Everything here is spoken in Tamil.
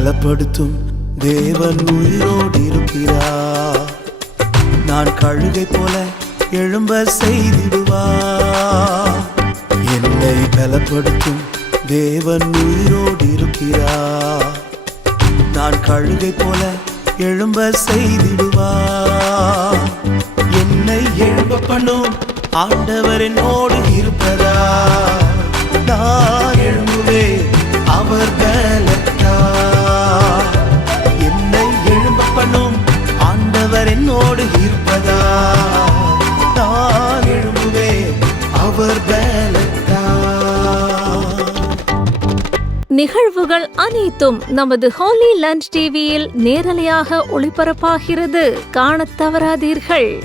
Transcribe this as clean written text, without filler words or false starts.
பலப்படுத்தும் தேவன் உயிரோடு இருக்கிறார். நான் கழுகை போல எழும்ப செய்திடுவார். என்னை பலப்படுத்தும் தேவன் உயிரோடு இருக்கிறார். நான் கழுகை போல எழும்ப செய்திடுவார். என்னை எழும்ப பண்ணும் ஆண்டவர் என்னோடு இருப்பதா. நான் எழும்புவேன் அவர் பலத்தால். என்னை எழும்ப பண்ணும் ஆண்டவர் என்னோடு இருப்பதா. நான் எழும்புவேன் அவர் பலத்தால். நிகழ்வுகள் அனைத்தும் நமது ஹோலி லஞ்ச் டிவியில் நேரலையாக ஒளிபரப்பாகிறது. காணத் தவறாதீர்கள்.